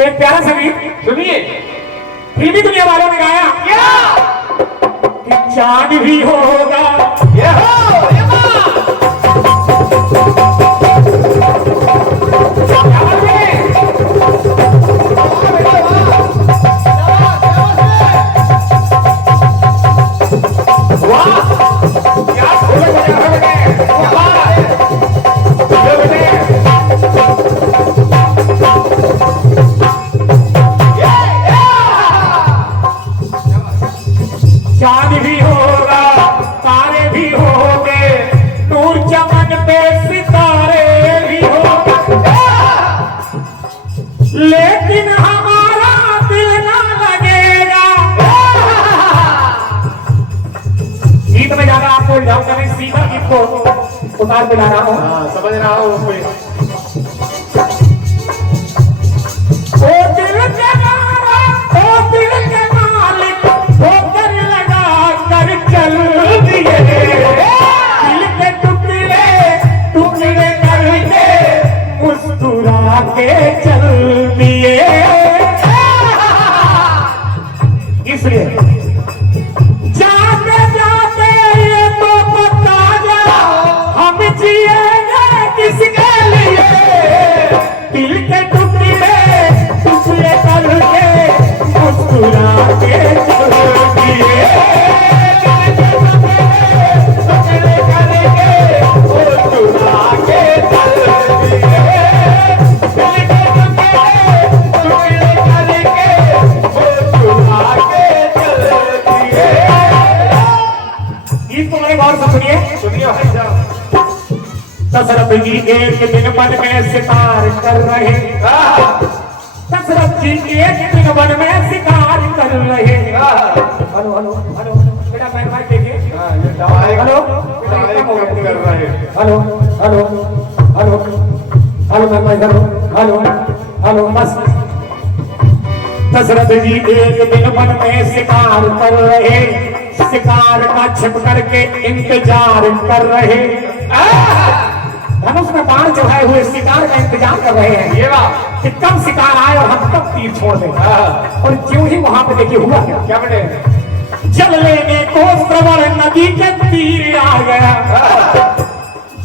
एक प्यारा सा गीत सुनिए। फिल्मी दुनिया वालों ने गाया क्या कि चांद भी होगा ये हो ये चांद भी होगा तारे भी होंगे नूर चमन पे सितारे भी होंगे लेकिन हमारा दिल ना लगेगा। गीत में ज्यादा आपको उलझाऊंगा नहीं, सीधा गीत को उतार के ला रहा हूँ। समझ रहा हूँ उसमें। ओ दिल के मारा, ओ दिल के मालिक, ओ कर लगा कर चल दिए दिल के टुकड़े टुकड़े करके मुस्कुरा के चल दिए। इसलिए जाते जाते ये तो बता जा हम जिएंगे किसके लिए। दिल के टुकड़े टुकड़े करके मुस्कुरा के चल दिए। टुकड़े करके मुस्कुरा के चल दिए। टुकड़े करके मुस्कुरा के चल दिए। गीत को मेरे गौर से सुनिए भाई साहब। दशरथ जी एक दिन वन में शिकार कर रहे। दशरथ जी एक दिन वन में शिकार कर रहे। हेलो हेलो हेलो बेटा मैं भाई देखिए। हेलो कर रहे हैं। हेलो हेलो हेलो हेलो मैं भाई हेलो हेलो हेलो बस। दशरथ जी एक दिन वन में शिकार कर रहे, शिकार का छिप करके इंतजार कर रहे। धनुष में बाण चढ़ाए हुए शिकार का इंतजार कर रहे हैं। ये बात कि कब शिकार आए और हम कब तीर छोड़ दें। और क्यों ही वहां पे देखिए हुआ क्या बने जल लेने को श्रवण नदी के तीर आ गया।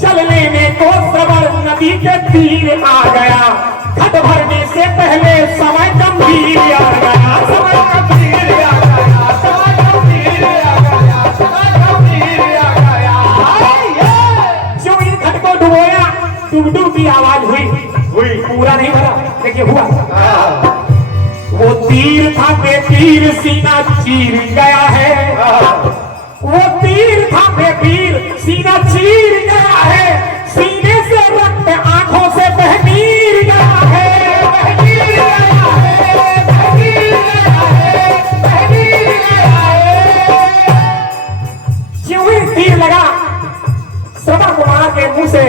जल लेने को श्रवण नदी के तीर आ गया। घट भरने से पहले समय गंभीर आ गया। समय गंभीर आ गया। समय गंभीर आ गया। समय गंभीर आ गया। जो इन घट को डुबोया डूब डूब की आवाज हुई। पूरा नहीं भरा देखिए हुआ। वो तीर था बेतीर सीना चीर गया है। वो तीर था बेतीर सीना चीर गया है। सीने से रक्त आंखों से बहनीर गया है। बहनीर गया है। बहनीर गया है। बहनीर गया है। ज्यों ही तीर लगा श्रवण कुमार के मुंह से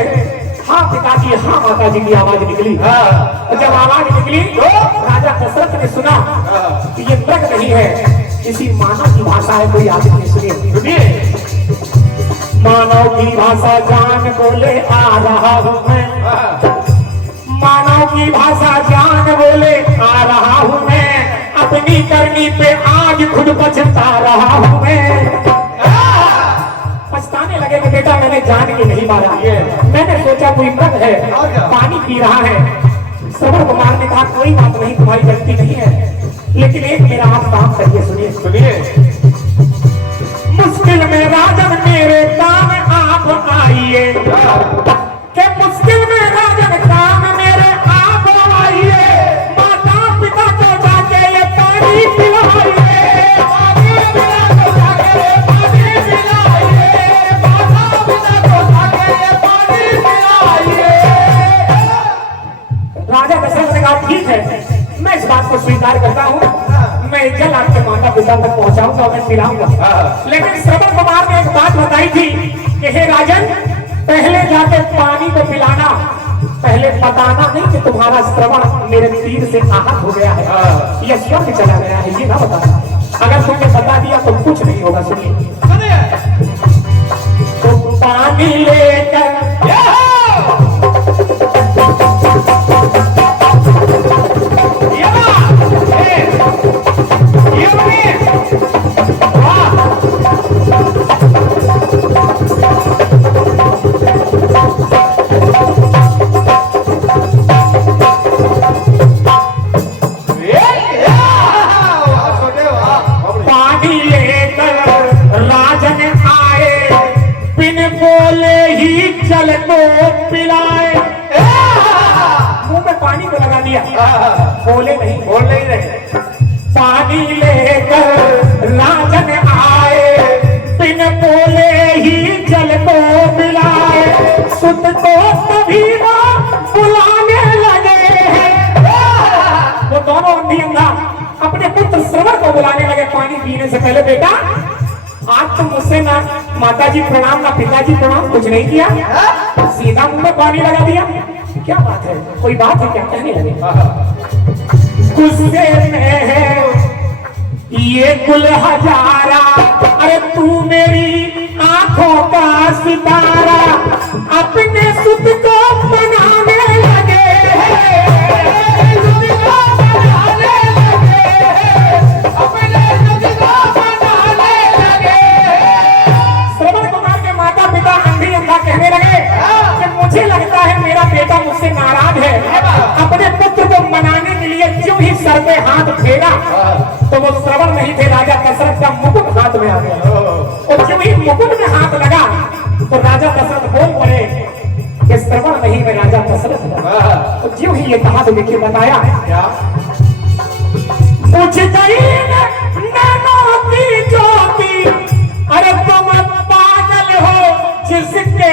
हाँ पिताजी हाँ माताजी की आवाज निकली। और जब आवाज निकली तो राजा दशरथ ने सुना कि ये मृग नहीं है, किसी मानव की भाषा है। कोई आदमी सुनिए। मानव की भाषा जान बोले आ रहा हूं मैं। मानव की भाषा जान बोले आ रहा हूं मैं। अपनी करनी पे आज खुद पछता रहा हूं मैं। पछताने लगे कि बेटा मैंने जान के नहीं मारा। मैंने सोचा कोई मृग है पानी पी रहा है। श्रवण कुमार ने कहा कोई बात नहीं तुम्हारी गलती नहीं है, लेकिन एक मेरा आप काम करिए। सुनिए मुश्किल में राजन मेरे काम आप आइए। के मुश्किल में राजन काम मेरे आप आइए। माता पिता को जाके ये पानी पिलाइए। पानी पिला को जाके ये पानी पिलाइए। माता पिता को जाके ये पानी पिलाइए। राजा दशरथ ने कहा ठीक है मैं इस बात को स्वीकार करता हूँ। मैं जल आपके माता पिता तक पहुंचाऊंगा, मैं पिलाऊंगा। लेकिन श्रवण कुमार ने एक बात बताई थी कि हे राजन पहले जाके पानी को पिलाना, पहले बताना नहीं कि तुम्हारा श्रवण मेरे तीर से आहत हो गया है, यह स्वर्ग चला गया है, ये ना बताना। अगर तुमने बता दिया तो कुछ नहीं होगा। सुनिए तो पानी लेकर ये बोले ही जल को पिलाए, मुंह में पानी को लगा दिया, बोले नहीं, बोल नहीं रहे। पानी लेकर राजन आए, बिन बोले ही जल को पिलाए, सुत को तभी वो बुलाने लगे हैं। वो दोनों अंधी अंधा अपने पुत्र श्रवण को बुलाने लगे पानी पीने से पहले, बेटा आज तुम मुझसे ना माताजी प्रणाम ना पिताजी प्रणाम कुछ नहीं किया, सीधा मुंह में पानी लगा दिया, क्या बात है, कोई बात है क्या? कहने लगे गुस्से में है ये कुल हजारा, अरे तू मेरी आंखों का सितारा, अपने सुख को बनाने लगे श्रवण कुमार के माता पिता अंधी अंधा कहने लगे कि मुझे लगता है मेरा बेटा मुझसे नाराज है, अपने पुत्र को मनाने के लिए क्यों ही सर पे हाथ फेरा, तो वो श्रवण नहीं थे, राजा दशरथ का मुकुट हाथ में आ गया, और जब ही मुकुट में हाथ लगा तो राजा दशरथ बोल पड़े कि श्रवण नहीं मैं राजा दशरथ हूं। तो ज्यों ही ये कहा तो देखिए बताया क्या? पूछ गई नैनों की ज्योति, अरे तुम पागल हो जिसके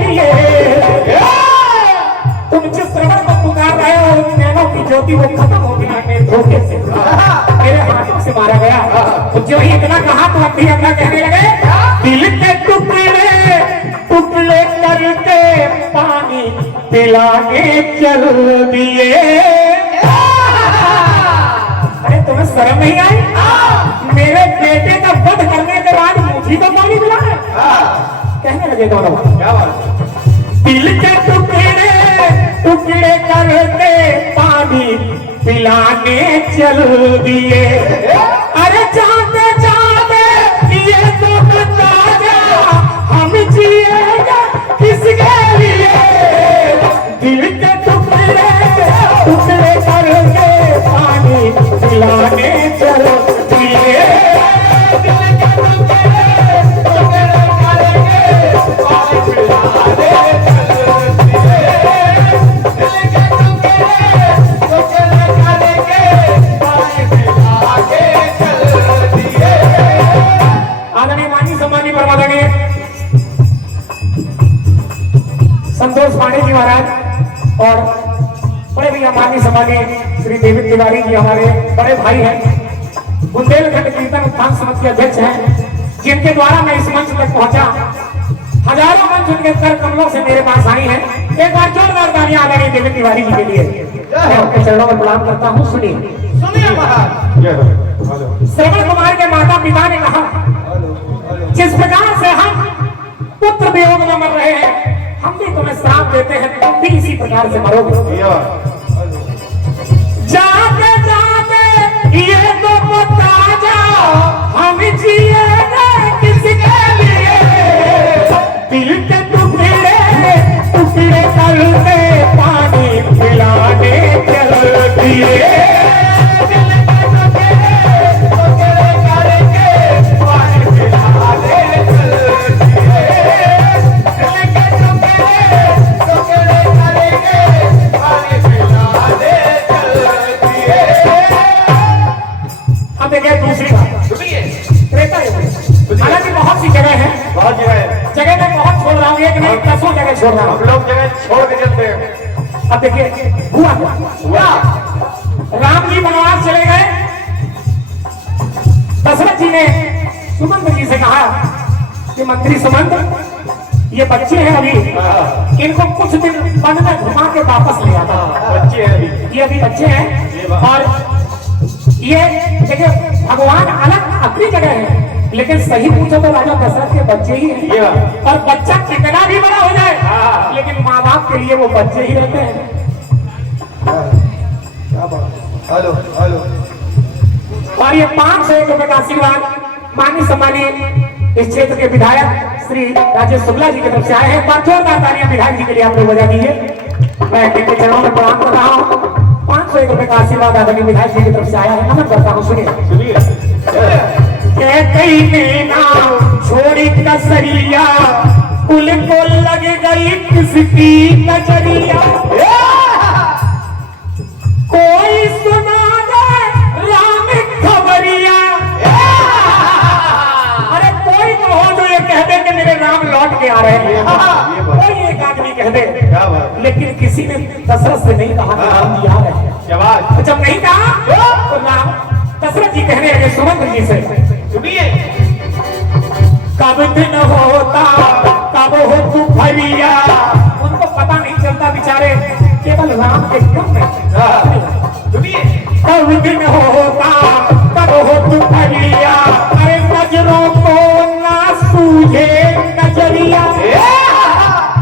लिए, तुम जिस श्रवण को पुकार रहे हो नैनों की ज्योति वो खत्म हो गया मेरे धोखे से, मेरे हाथों से मारा गया। तो जो ही इतना कहा तो अब भी अपना कहने लगे दिल के टुकड़े टुकड़े करके पानी पिलाने चल दिए। अरे तुम्हें शर्म नहीं आई? मेरे बेटे का वध करने के बाद मुझे तो पानी पिलाए, कहने लगे दोनों। क्या बात? दिल के टुकड़े टुकड़े करके पानी पिलाने चल दिए, अरे जाते जाते ये तो बता जा हम जिएगा किसके लिए, दिल के टुकड़े टुकड़े करके पानी पिलाने चल दिए, दिल के टुकड़े टुकड़े करके पानी पिलाने चल दिए, दिल के टुकड़े टुकड़े करके पानी पिलाने चल दिए। आदरणीय माननीय सम्मानीय परमादरणीय संतोष पांडे जी महाराज और बड़े भैया माननीय सम्मानीय श्री देवी तिवारी जी हमारे बड़े भाई हैं, बुंदेलखंड कीर्तन उत्थान समिति के अध्यक्ष हैं, जिनके द्वारा मैं इस मंच तक पहुंचा, हजारों मंच उनके कर कमलों से मेरे पास आई हैं। एक बार जोरदार तालियां आदरणीय देवी तिवारी जी के लिए मैं उनके चरणों में प्रणाम करता हूं। सुनिए महाराज। श्रवण कुमार के माता पिता ने कहा जिस प्रकार से हम पुत्र वियोग में मर रहे हैं, हम भी तुम्हें श्राप देते हैं, तुम भी इसी प्रकार से मरोगे। जाते जाते ये तो बता जाओ हम जिएंगे किसके लिए, दिल के टुकड़े टुकड़े करके पानी पिलाने चल दिए, दिल के टुकड़े टुकड़े करके पानी पिलाने चल दिए, दिल के टुकड़े टुकड़े करके पानी पिलाने चल दिए। अब देखिए दूसरी बात, त्रेता युग, हालांकि बहुत सी जगह है, बहुत जगह मैं बहुत छोड़ रहा हूँ, एक नहीं 10 जगह छोड़ रहा हूँ। हम लोग जगह छोड़ के चलते हैं। अब देखिए हुआ राम जी वनवास चले गए, दशरथ जी ने सुमंत जी से कहा कि मंत्री सुमंत ये बच्चे हैं अभी, इनको कुछ दिन वन में घुमा के वापस ले आता, बच्चे हैं अभी, ये अभी बच्चे हैं, और ये देखिए भगवान अलग अपनी जगह है, लेकिन सही पूछो तो राजा दशरथ के बच्चे ही हैं, और बच्चा कितना भी बड़ा हो जाए लेकिन माँ बाप के लिए वो बच्चे ही रहते हैं। क्या बात? Hello hello. और ये 501 रुपए का आशीर्वाद माननीय सम्मानीय इस क्षेत्र के विधायक श्री राजेश शुक्ला जी की तरफ से आए हैं। बार जोरदार तालियां विधायक जी के लिए आप लोग बजा दीजिए। मैं इनके चरणों में प्रणाम कर रहा हूँ। 501 रुपए का आशीर्वाद आदरणीय विधायक जी की तरफ से आया है, नमन करता हूँ। सुनिए छोड़ी कसरिया उनको लग गई किसकी नजरिया, कोई सुना दे राम खबरिया। अरे कोई तो हो जो ये कह दे कि मेरे राम लौट के आ रहे हैं, कोई एक आदमी कह दे। क्या बात? लेकिन किसी ने दशरथ से नहीं कहा कि राम जी आ रहे हैं। शाबाश। जब नहीं कहा तो राम दशरथ जी कहने लगे सुमंत्र जी से, सुनिए। कब दिन होता कब हो तू भरिया। उनको पता नहीं चलता बेचारे, केवल राम के कम में। सुनिए। कब दिन होता कब हो तू भरिया, अरे नजरों को ना सूझे नजरिया।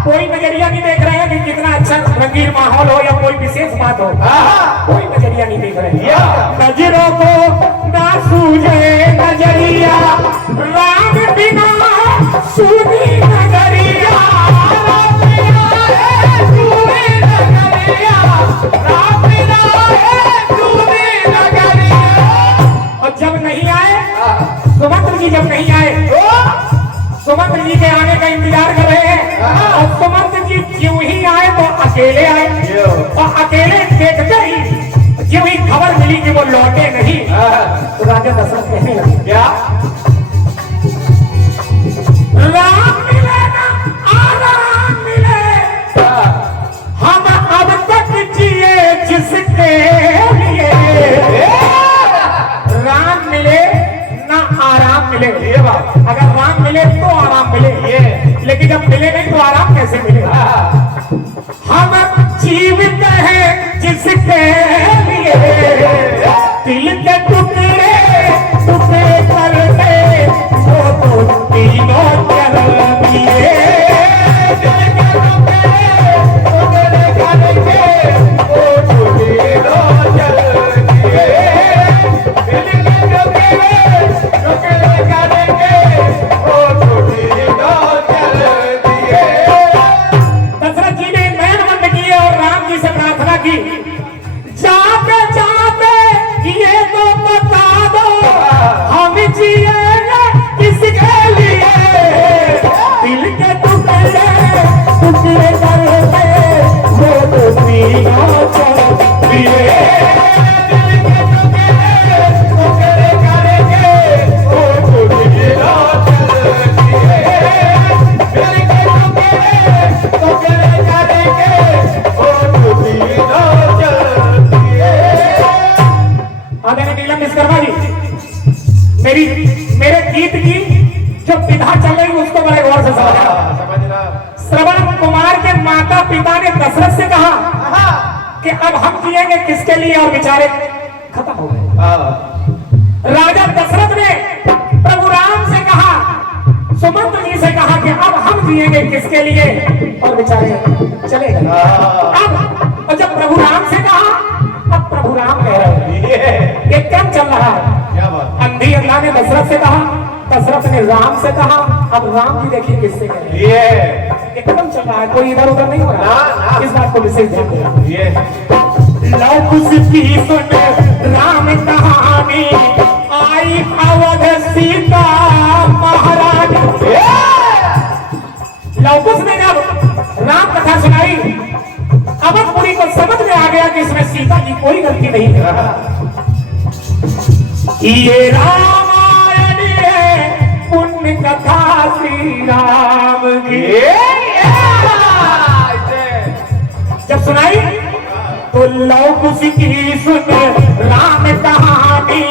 कोई नजरिया नहीं देख रहे हैं कि कितना अच्छा रंगीन माहौल हो या कोई विशेष बात हो, कोई नजरिया नहीं देख रहे हैं। नजरों को ना सूझे नजरिया, राम बिना सूझी नजरिया। राम बिना सूझी नजरिया, राम बिना सूझी नजरिया। और जब नहीं आए सुमंत्र जी, जब नहीं आए सुमंत्र जी के आने का इंतजार कर रहे हैं। और सुमंत्र जी क्यों ही आए तो अकेले आए, और अकेले देखते ही क्यों ही खबर मिली कि वो लौटे नहीं, तो राजा दशरथ कहने लगे क्या? राम मिले ना आराम मिले, हम अब तक जिए जिसके लिए। राम मिले ना आराम मिले, ये बात। अगर राम मिले तो आराम मिले, लेकिन जब मिले नहीं तो आराम कैसे मिले। हम जीवित हैं जिसके लिए, दिल के टुकड़े टुकड़े करके वो तो तीनों चल दिए। दिल के टुकड़े टुकड़े करके वो तो तीनों चल दिए। दिल के टुकड़े टुकड़े करके वो तो तीनों चल दिए। दशरथ जी ने नयन बंद किए और राम जी से प्रार्थना की, जाते जाते ये तो बता दो हम जिएंगे किसके लिए। दिल के टुकड़े टुकड़े करके वो तो तीनों चल दिए। दिल के टुकड़े टुकड़े करके वो तो तीनों चल दिए। दिल के टुकड़े टुकड़े करके वो तो तीनों चल दिए। आदरणीय नीलम विश्वकर्मा जी, मेरे गीत की जो विधा चल रही है उसको बड़े गौर से समझना। समझना। श्रवण कुमार के माता पिता ने दशरथ से कहा कि अब हम जिएंगे किसके लिए, और बेचारे खत्म हो गए। राजा दशरथ ने प्रभु राम से कहा, सुमंत्र जी से कहा कि अब हम जिएंगे किसके लिए, और बेचारे चले गए। अब और जब प्रभु राम से कहा, अब प्रभु राम कह रहे हैं ये क्या चल रहा है। क्या बात? अंधी अल्लाह ने दशरथ से कहा, दशरथ ने राम से कहा, अब राम जी देखिए किससे कह रहे हैं। एकदम चल रहा है, कोई इधर उधर नहीं हो रहा। इस बात को विशेष ध्यान देना। लव कुश की सुन राम कहानी, आई अवध सीता महारानी। लवकुश ने जब राम कथा सुनाई, अवधपुरी को समझ में आ गया कि इसमें सीता की कोई गलती नहीं है। ये रामायण है पुण्य कथा श्री राम की। जब सुनाई तो लवकुश की सुन राम कहानी,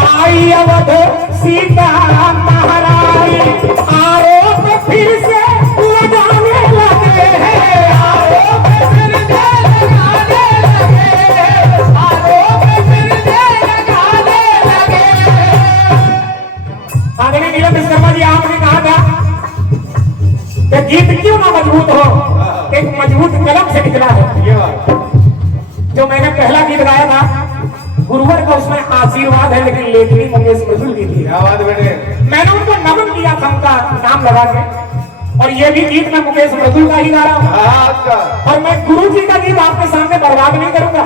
आई अवध सीता महारानी। आरोप फिर से लगाने लगे हैं, आरोप फिर से लगाने लगे, आरोप फिर से लगाने लगे। आदरणीय नीलम विश्वकर्मा जी, आपने कहा था कि गीत क्यों ना मजबूत हो, एक मजबूत कलम से निकला है। ये बात। जो मैंने पहला गीत गाया था गुरुवर का, उसमें आशीर्वाद है, लेकिन लेखनी मुकेश मृदुल की थी। क्या बात बेटे? मैंने उनको नमन किया था उनका नाम लगा के, और ये भी गीत मैं मुकेश मृदुल का ही गा रहा हूँ। और मैं गुरु जी का गीत आपके सामने बर्बाद नहीं करूंगा,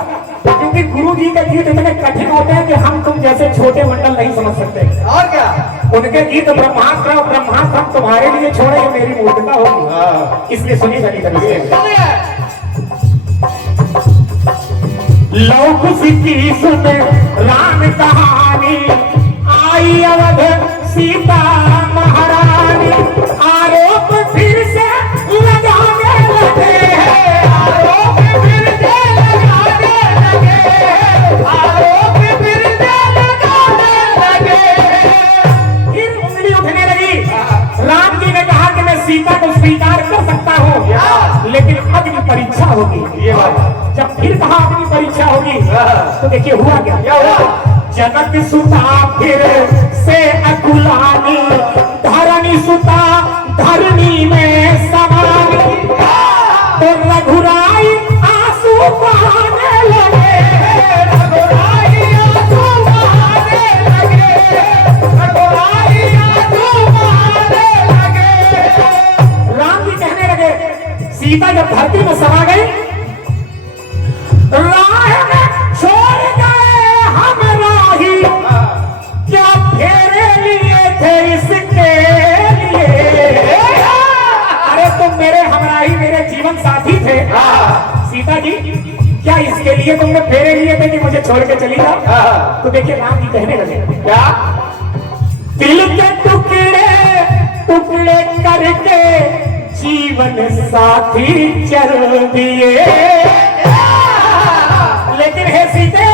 क्योंकि गुरु जी के गीत इतने कठिन होते हैं कि हम तुम जैसे छोटे मंडल नहीं समझ सकते। और क्या? उनके गीत ब्रह्मास्त्र और ब्रह्मास्त्र हम तुम्हारे लिए छोड़े, ये मेरी मूर्खता होगी। इसलिए सुनिए जल्दी जल्दी। लौक की सुन राम कहानी, आई अवध सीता महारानी, आरोप फिर से लगाने लगे हैं, आरोप फिर से लगाने लगे, आरोप फिर से लगाने लगे। फिर उंगली उठने लगी। राम जी ने कहा कि मैं सीता को स्वीकार कर सकता हूँ, लेकिन अग्नि परीक्षा होगी। ये बात जब फिर कहा अपनी परीक्षा होगी, तो देखिए हुआ क्या? क्या हुआ? जनक सुता फिर से अकुलानी, धरणी सुता धरणी में समानी, तो रघुराई आंसू बहाने लगे, रघुराई आंसू बहाने लगे, रघुराई आंसू बहाने लगे। राम जी कहने लगे, सीता जब धरती में समा गई, राह में छोड़ गए हम राही, क्या फेरे लिए थे इसके लिए? अरे तुम मेरे हमराही, मेरे जीवन साथी थे सीता जी, क्या इसके लिए तुमने फेरे लिए थे कि मुझे छोड़ के चली जाओ? तो देखिए राम जी कहने लगे, क्या दिल के टुकड़े टुकड़े करके जीवन साथी चल दिए, लेकिन हे सीते